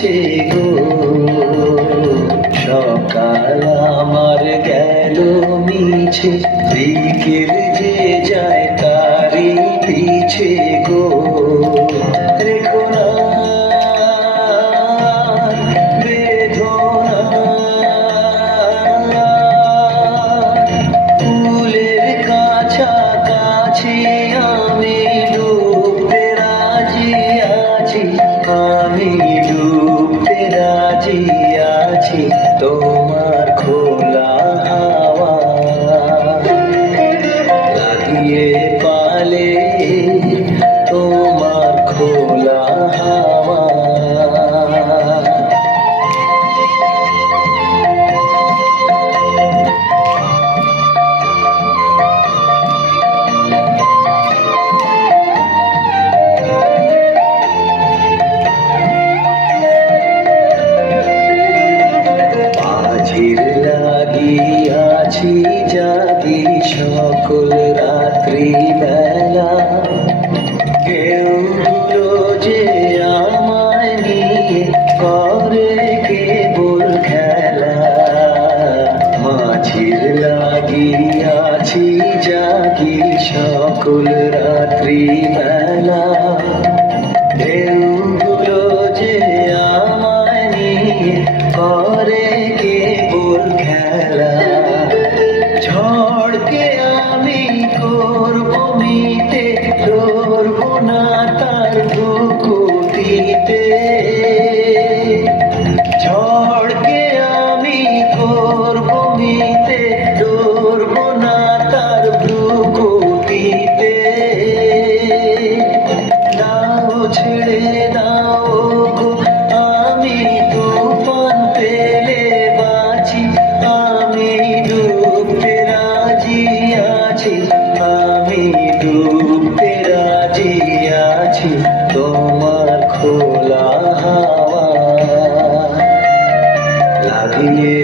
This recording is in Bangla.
পিছে গো। সকাল আমার গেল মিছে, বিকেল যে যায় তারি পিছে গো। রেখো না বেদনা, ফুলের কাছাকাছি আমি ডুবতে রাজি আছি, আমি ডুবতে রাজি আছি তোমার খোলা হাওয়া লাগিয়ে পালে, তোমার খোলা হাওয়া। লাগিয়াছি জাগি সকল রাত্রি বেলা, কেউ যে আমায় নিয়ে করে কেবল খেলা। মাঝির লাগিয়াছি জাগি সকল রাত্রি বেলা, কেউ যে আমায় নিয়ে করে কেবল খেলা। ঝড়কে আমি করব মিতে, ধরবো না তার ভ্রুকুটিতে। ঝড়কে আমি করব মিতে, ধরবো না তার ভ্রুকুটিতে। দাও ছেড়ে দাও গো, আমি তুফান পেলে বাঁচি, আমি ডুবতে রাজি আছি, আমি ডুবতে রাজি আছি তোমার খোলা হাওয়া লাগিয়ে